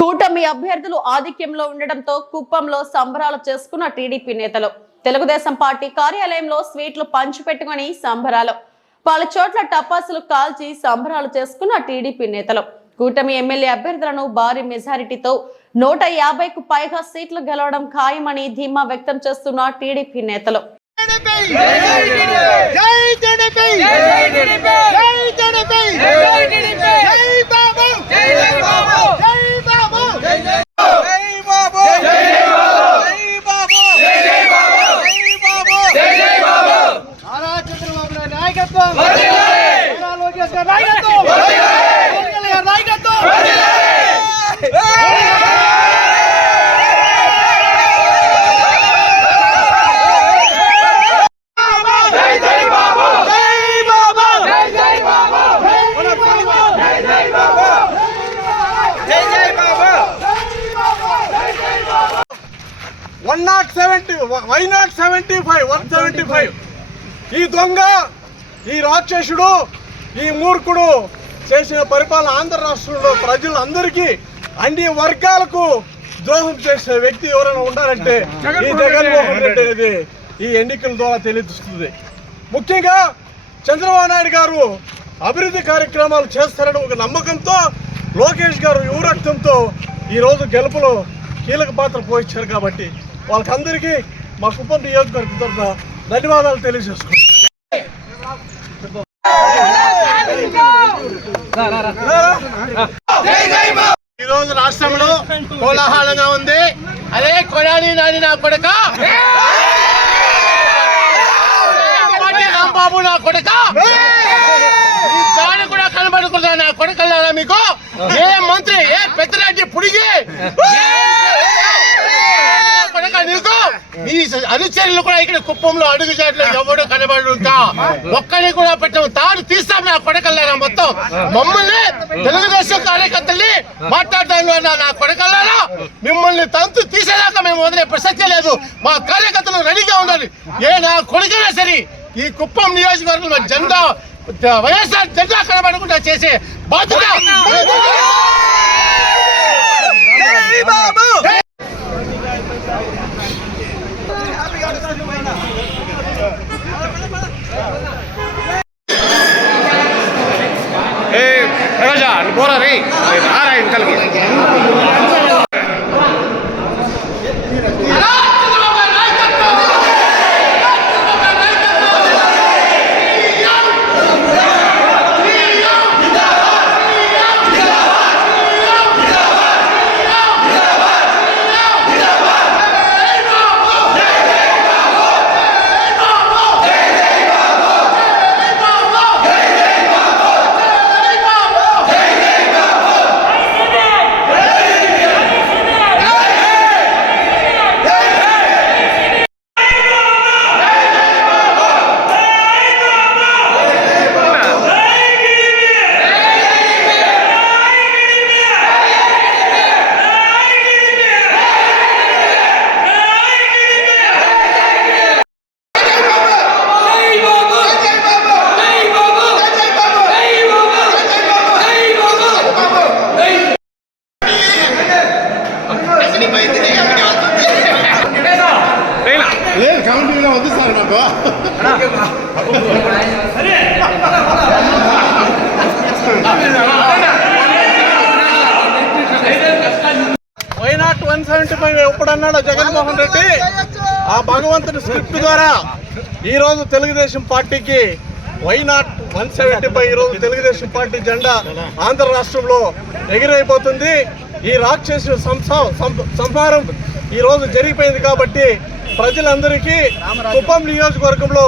కూటమి అభ్యర్థులు ఆధిక్యంలో ఉండడంతో కుప్పంలో సంబరాలు చేసుకున్న టీడీపీ నేతలు. తెలుగుదేశం పార్టీ కార్యాలయంలో స్వీట్లు పంచిపెట్టుకుని సంబరాలు. పలు చోట్ల టపాసులు కాల్చి సంబరాలు చేసుకున్న టీడీపీ నేతలు. కూటమి ఎమ్మెల్యే అభ్యర్థులను భారీ మెజారిటీతో నూట యాభైకు పైగా సీట్లు గెలవడం ఖాయమని ధీమా వ్యక్తం చేస్తున్న టీడీపీ నేతలు. జై టీడీపీ జై టీడీపీ జై టీడీపీ జై బాబు జై బాబు జై బాబు జై బాబు జై బాబు జై బాబు జై బాబు నారా చంద్రబాబు నాయుడు నాయకత్వం నారా లోకేష్ గారి నాయకత్వం పవన్ కళ్యాణ్ గారి నాయకత్వం జై జై బాబు జై బాబు జై జై బాబు జై బాబు జై జై బాబు జై జై Babu one not seventy why not seventy five one seventy five. ఈ దొంగ ఈ రాక్షసుడు ఈ మూర్ఖుడు చేసిన పరిపాలన ఆంధ్ర రాష్ట్రంలో ప్రజలందరికీ అన్ని వర్గాలకు ద్రోహం చేసిన వ్యక్తి ఎవరైనా ఉన్నారంటే ఈ జగన్మోహన్ రెడ్డి. అనేది ఈ ఎన్నికల ద్వారా తెలుస్తుంది ముఖ్యంగా చంద్రబాబు నాయుడు గారు అభివృద్ధి కార్యక్రమాలు చేస్తారని ఒక నమ్మకంతో లోకేష్ గారు యువరక్తంతో ఈరోజు గెలుపులో కీలక పాత్ర పోషించారు కాబట్టి వాళ్ళకందరికీ మా కుప్పం నియోజకవర్గం తరఫున ధన్యవాదాలు తెలియజేసుకుంటాం ఈ రోజు రాష్ట్రంలో కోలాహలంగా ఉంది. అదే కొడాలి నాని నా కొడక. రాంబాబు నా కొడక. కూడా కనబడుకుంటా నా కొడకల్లారా మీకు? ఏ మంత్రి? ఏ పెద్దరెడ్డి పుడిగి కొడక నీకు ఈ అనుచరులు కూడా ఇక్కడ కుప్పంలో అడుగు చాట్లు ఎవడో కనబడుంటా? ఒక్కని కూడా పెట్టాం. తాడు తీస్తాం నా కొడకల్లారా మొత్తం. మమ్మల్ని తెలుగుదేశం కార్యకర్తల్ని మాట్లాడతాను అన్న నా కొడకల్లారా మిమ్మల్ని తంతు తీసేదాకా మేము వదిలే ప్రసక్తే లేదు. మా కార్యకర్తలు రెడీగా ఉండాలి ఏ నా కొడుకైనా సరే ఈ కుప్పం నియోజకవర్గంలో జెండా వైఎస్ఆర్ జెండా కనబడకుండా చేసే బాధ్యత. நாராயண் கல்கி ఎప్పుడు అన్నాడో జగన్మోహన్ రెడ్డి? ఆ భగవంతుని స్క్రిప్ట్ ద్వారా. ఈరోజు తెలుగుదేశం పార్టీకి వై నాట్ వన్ సెవెంటీపై ఈరోజు రోజు తెలుగుదేశం పార్టీ జెండా ఆంధ్ర రాష్ట్రంలో ఎగిరైపోతుంది. ఈ రాక్షసు సంహారం ఈరోజు జరిగిపోయింది కాబట్టి ప్రజలందరికీ కుప్పం నియోజకవర్గంలో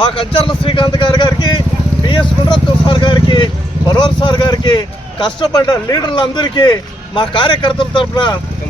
మా కంచర్ల శ్రీకాంత్ గారి గారికి పిఎస్ గుండ్రత్వ సార్ గారికి మనోహర్ సార్ గారికి కష్టపడ్డ లీడర్లందరికీ మా కార్యకర్తల తరఫున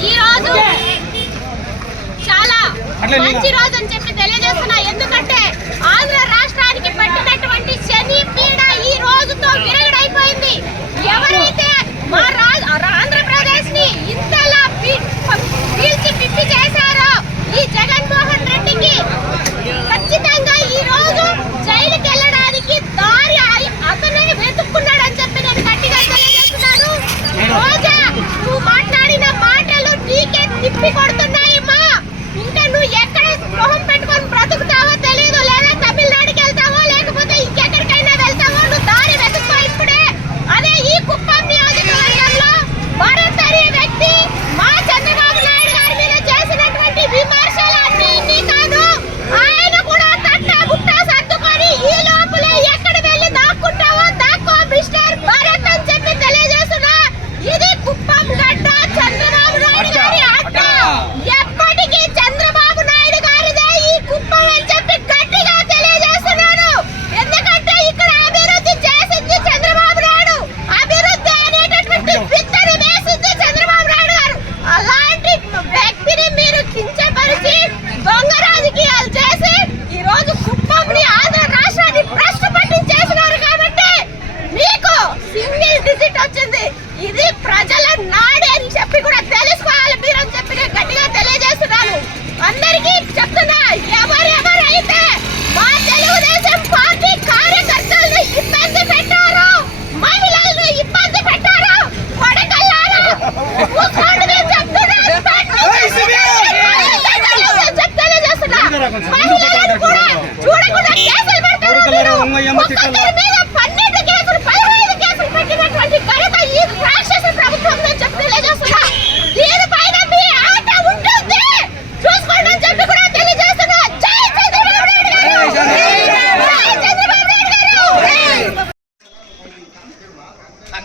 ఈ రోజు చాలా మంచి రోజు అని చెప్పి ఎందుకంటే ఆంధ్ర రాష్ట్రానికి పట్టినటువంటి శని పీడ ఈ రోజుతో విరగడైపోయింది. ఎవరైతే బెనిఫిట్ వచ్చింది. ఇది ప్రజల నాడే అని చెప్పి కూడా తెలుసుకోవాలి మీరు అని చెప్పి గట్టిగా తెలియజేస్తున్నాను. అందరికీ